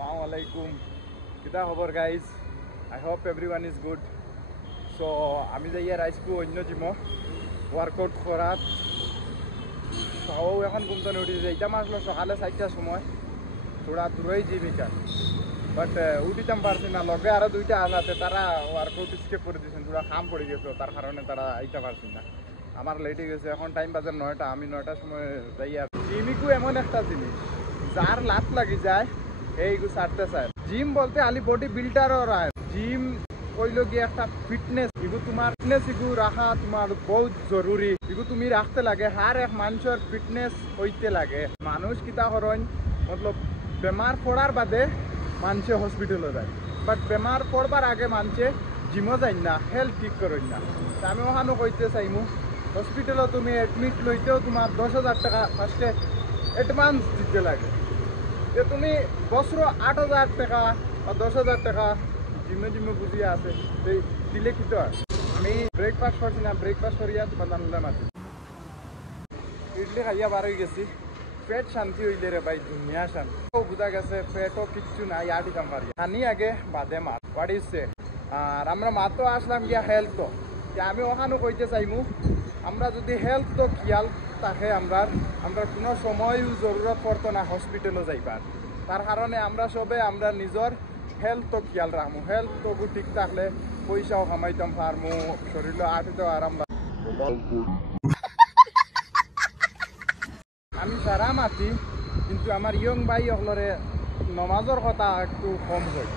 Assalamualaikum. Kita খবর guys? I hope everyone is good. So আমি যাইয়া রাইসকু অন্য জিম ওয়ার্কআউট করাত সবাই এখন ঘুমতে উঠে যাইতা মাসলো সকালে 4টার সময় থোড়া দূরই জীবিকা বাট উঠিতাম পারছি না লগে আরো দুইটা আসাতে তারা ওয়ার্কআউট স্কিপ করে দিয়েছেন পুরো কাম পড়ে গেছে তার কারণে তারা আইতে পারছি না আমার লেট হয়ে গেছে এখন টাইম বাজার 9টা আমি 9টার সময় যাই আর জিমিকু এমন একটা জিনিস যার লাত লাগি যায় এইগু ছাড়তে চায় জিম বলতে আলি বডি বিল্ডারও রায় জিম কইলো গিয়ে একটা ফিটনেস এগু তোমার ফিটনেস এগু রাখা তোমার বহুত জরুরি এগু তুমি রাখতে লাগে হার এক মানুষের ফিটনেস হইতে লাগে মানুষ কিতা করেন মতলব বেমার পড়ার বাদে মানুষে হসপিটালে যায় বাট বেমার পড়বার আগে মানুষে জিমও যাই না হেলথ ঠিক করেন না আমি ওখানে কইতে চাইমু হসপিটালে তুমি এডমিট লইতেও তোমার 10,000 টাকা ফার্স্টে অ্যাডভান্স দিতে লাগে যে তুমি বছর 8,000 টাকা বা 10,000 টাকা জিমে জিমে বুঝিয়ে আছে দিলে কি তো আমি ব্রেকফাস্ট করছি না ব্রেকফাস্ট করিয়া তোমার জানলাম আছে ইডলি খাইয়া বার হয়ে গেছি পেট শান্তি হইলে রে ভাই দুনিয়া শান্তি বুঝা গেছে পেটও কিচ্ছু নাই আটিতাম পারি খানি আগে বাদে মাছ হোয়াট ইজ সে আর আমরা মাত্র আসলাম গিয়া হেলথ তো আমি ওখানে কইতে চাইমু আমরা যদি হেলথ তো খেয়াল থাকে আমরা কোনো সময়ও জরুরত পড়তো না হসপিটালে যাইবার তার কারণে আমরা সবে আমরা নিজের হেলথ তো খেয়াল রাখবো হেলথ তো ঠিক থাকলে পয়সাও কামাইতাম পারমু শরীরও আটিতেও আরাম আমি সারা মাতি কিন্তু আমার ইয়ং ভাই হলরে নমাজের কথা একটু কম হয়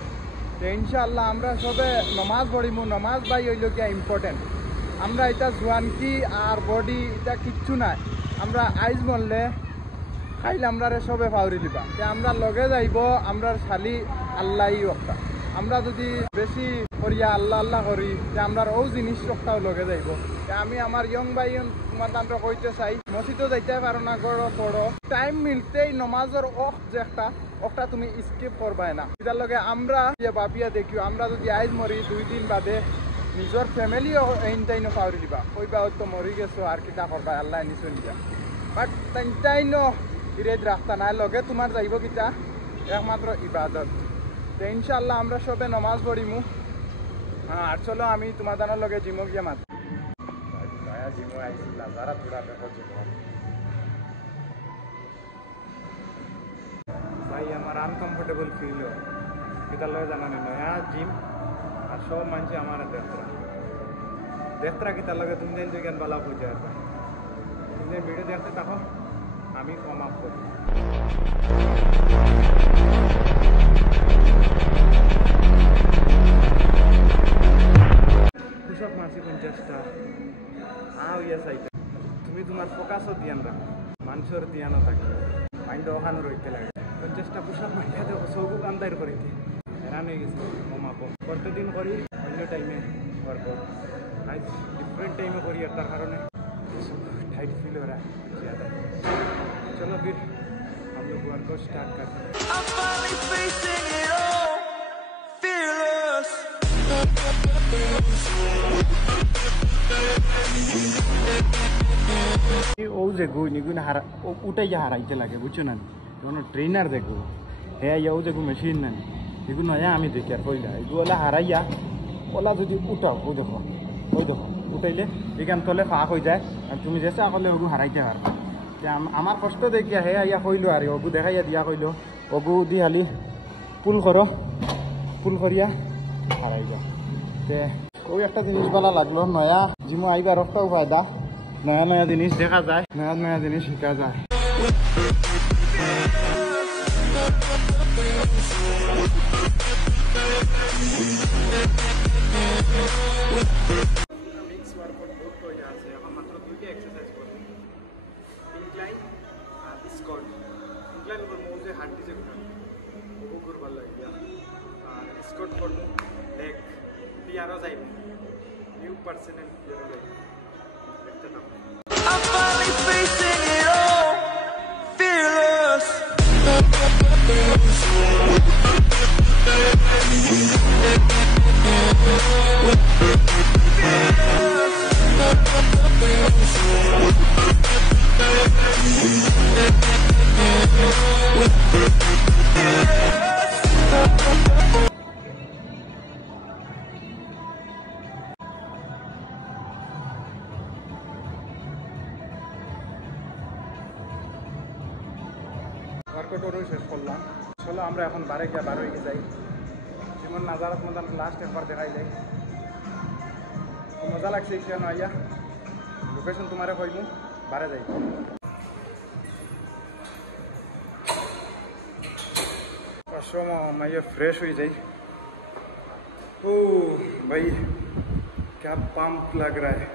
তো ইনশাআল্লাহ আমরা সবে নমাজ পড়িমু নমাজ ভাই হইল গিয়া ইম্পর্টেন্ট আমরা এটা জোয়ানকি আর বডি এটা কিচ্ছু নাই আমরা আইজ মরলে খাইলে আমরা সবে পাউরি দিবা আমরা লগে যাইব আমরা শালি আল্লাহ একটা আমরা যদি বেশি করিয়া আল্লাহ আল্লাহ করি আমরা ও জিনিস রক্ষাও লগে যাইব আমি আমার ইয়ং ভাই তোমার দামটা কইতে চাই মসজিদও যাইতে পারো না গড়ো পড়ো টাইম মিলতেই নমাজের যে একটা তুমি স্কিপ করবাই না এটার লগে আমরা ভাবিয়া দেখিও আমরা যদি আইজ মরি 2 দিন বাদে নিজের ফ্যামিলিও এইনটাইনো পাউরি দিবা কইবা তো মরি গেছো আর কিতা করবা আল্লাহ নিচে নিবা বাট তাইনটাইনো ইরেদ রাখতা নাই লগে তোমার যাইব কিতা একমাত্র ইবাদত তো ইনশাআল্লাহ আমরা সবে নমাজ পড়িমু আর চলো আমি তোমার দানোর লগে জিমো গিয়ে মাত জিমো আইছিল যারা থোড়া দেখো জিমো ভাই আমার আনকমফোর্টেবল ফিল হয় কিতার লগে জানানি নয়া জিম আর সব মানুষ আমার দেখতরা কিতার লগে তুমি দিন দুইখান বালা বুঝে আসবে তুমি ভিডিও দেখতে থাকো আমি কম আপ করি পুষক মারছি 50টা ইয়া চাইতে তুমি তোমার ফোকাসও দিয়ান রাখো মানুষের দিয়ানো থাকে মাইন্ড ওখানে রইতে লাগে 50টা পুষক মারিয়া দেবো সবু কান্দার করে দিয়ে হেরান হয়ে গেছে কম আপ প্রতিদিন করি অন্য টাইমে ওয়ার্কআউট আজ ডিফারেন্ট টাইমে করি আর তার কারণে टाइट फील हो रहा है ज़्यादा चलो फिर हम लोग वर्कआउट स्टार्ट करते हैं ओ जेगु निगुन हारा उठाई हाराइते लागे बुझছো না কোনো ট্রেনার দেখো হ্যাঁ ইয়াও যেগু মেশিন না এগুলো নয়া আমি দেখি আর কইলা এগুলা হারাইয়া ওলা যদি উঠাও ওই দেখো উঠাইলে এখান তলে ফাঁক হয়ে যায় আর তুমি চেষ্টা করলে ওগু হারাইতে পারবে আমার কষ্ট দেখিয়া হে আইয়া কইলো আর ওগু দেখাইয়া দিয়া কইলো ওগু দি হালি পুল করিয়া হারাই যাও তে ওই একটা জিনিস ভালো লাগলো নয়া জিমো আইবার একটাও ফায়দা নয়া জিনিস দেখা যায় নয়া জিনিস শিখা যায় स्कॉट করবো লেগ পিয়ারও যাইব নিউ পার্সোনাল পিয়ারও যাইব দেখতে নাও I'm finally facing it all fearless চলো আমরা এখন বারে গিয়া বার হয়ে যাই যেমন নাজারাত মতন লাস্ট একবার দেখাই যাই মজা লাগছে কেন আইয়া লোকেশন তোমারে কইমু বারে যাই मैं फ्रेश हो जाए ओ भाई क्या पंप लग रहा है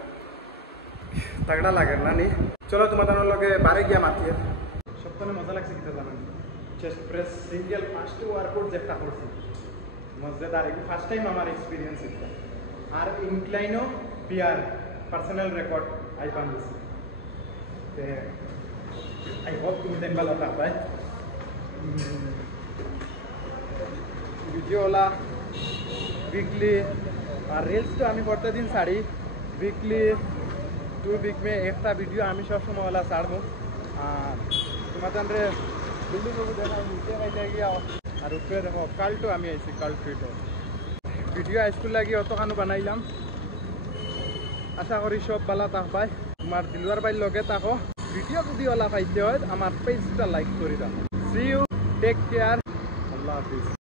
तगड़ा लगे ना नहीं चलो तुम्हारे लगे बारे गया माती है सब तो मजा लगे कितना जाना chest press single fast workout जेटा करছি मजेदार है फास्ट टाइम हमारा एक्सपीरियंस है और इंक्लाइनो पीआर पर्सनल रिकॉर्ड आई पान दिस आई होप तुम दिन वाला था भाई वीडियो वाला वीकली और रील्स तो हमें करते दिन साड़ी वीकली 2 वीक में एक वीडियो हमें सब समय वाला साड़मु तुम्हारे बिल्डिंग को देखा नीचे आई जाएगी और ऊपर देखो काल्टो हमें ऐसी काल्ट फिटो वीडियो स्कूल लगी अत खानो बनाइलाम आशा करी सब बाला तक पाए तुम्हार दिलवार बाई लगे तको वीडियो যদি वाला पाइते हो हमार पेजटा लाइक कर सी यू टेक केयर अल्लाह हाफिज।